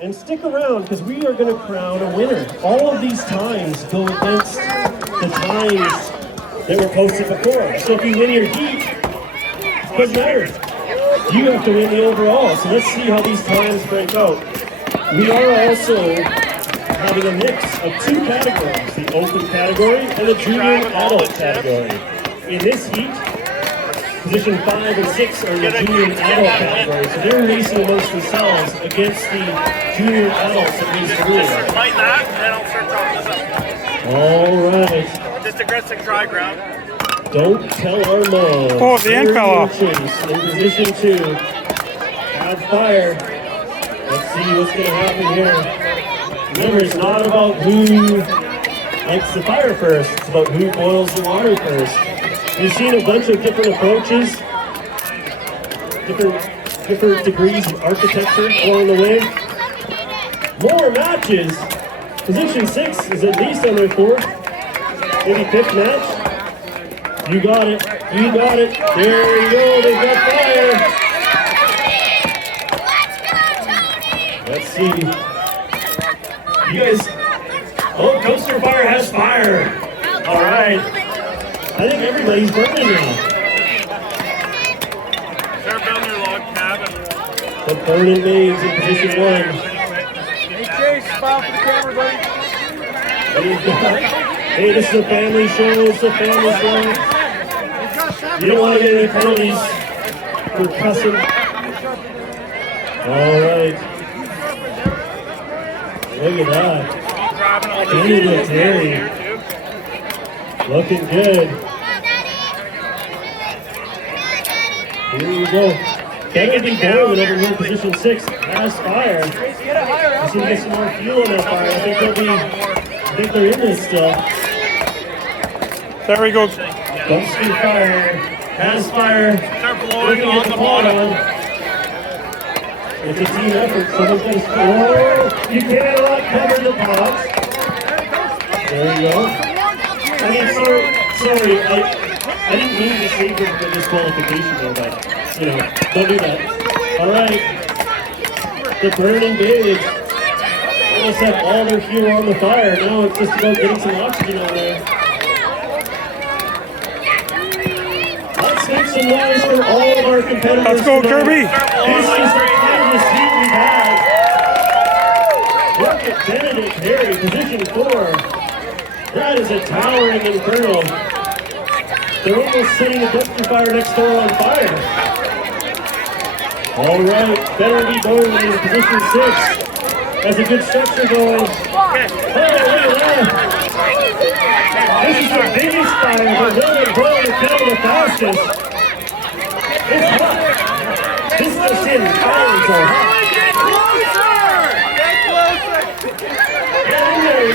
And stick around because we are going to crown a winner. All of these times go against the times that were posted before. So if you win your heat, it doesn't matter. You have to win the overall. So let's see how these times break out. We are also having a mix of two categories, the open category and the junior adult category. In this heat, position 5 and 6 are in the junior adult category, so they're racing amongst themselves against the junior adults at least three. Like that, and then I'll start talking this up. All right. Just aggressive dry ground. Don't tell our Mo. Oh, the end fell off. In position 2. Have fire. Let's see what's going to happen here. Remember, it's not about who lights the fire first. It's about who boils the water first. We've seen a bunch of different approaches, different degrees of architecture along the way. More matches. Position 6 is at least on their 4th, maybe 5th match. You got it. You got it. There you go. They've got fire. Let's see. You guys. Oh, Coaster Fire has fire. All right. I think everybody's burning now. They're building their log cabin. The burning babes in position 1. Hey, Chase, smile for the camera, buddy. Hey, this is a family show. It's a family show. You don't want to get any penalties for cussing. All right. Look at that. Terry. Looking good. Here we go. Kennedy Boy, whenever you're in position 6, has fire. Just need to get some more fuel on that fire. I think they're in this still. There we go. Dumpster Fire has fire. Start blowing on the bottom. bottom. It's a team effort. Someone's going to score. Oh, you cannot cover the pots. There you go. I mean, sorry. I didn't mean to save them for disqualification though, but, you know, don't do that. All right. The burning babes almost have all their fuel on the fire. Now it's just about getting some oxygen on there. Let's make some noise for all of our competitors. Let's go, Kirby. This is the finest heat we've had. Look at Benedict Harry, position 4. That is a towering inferno. They're almost setting the dumpster fire next door on fire. All right, Benedict Bowen in position 6. Has a good structure going. Oh, look at that. This is the biggest fire, but Benedict Bowen is Kettle the fastest. It's hot. This is just in. Fires are hot. Get in there.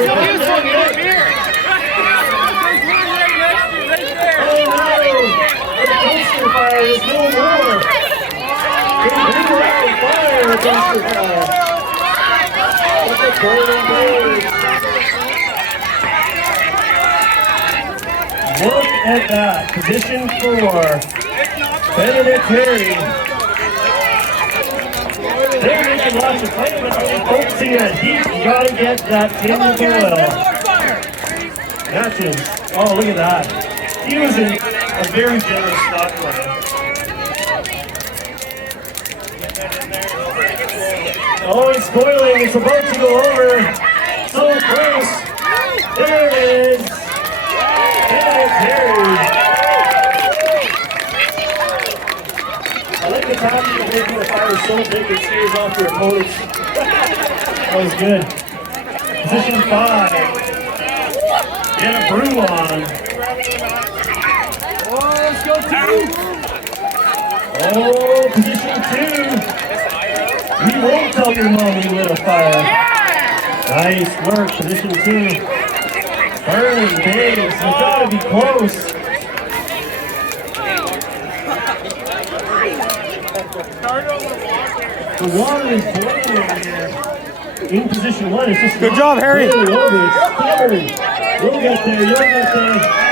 Fire is no more. It's bigger fire, dumpster fire. Look at burning babes. Look at that. Position 4. Benedict Harry. They're making lots of play, but really focusing that heat. You gotta get that in the boil. Matches. Oh, look at that. He was in a very generous spot for him. Oh, it's boiling. It's about to go over. So close. There it is. Benedict Harry. I like the timing of making the fire so big it scares off your opponents. That was good. Position 5. Get a brew on. Oh, let's go 2. Oh, position 2. We won't tell your mom you lit a fire. Nice work, position 2. Burning babes, it's gotta be close. The water is boiling over here. In position 1, it's just good job, Harry. Really over. It's stubborn. You'll get there, you'll get there.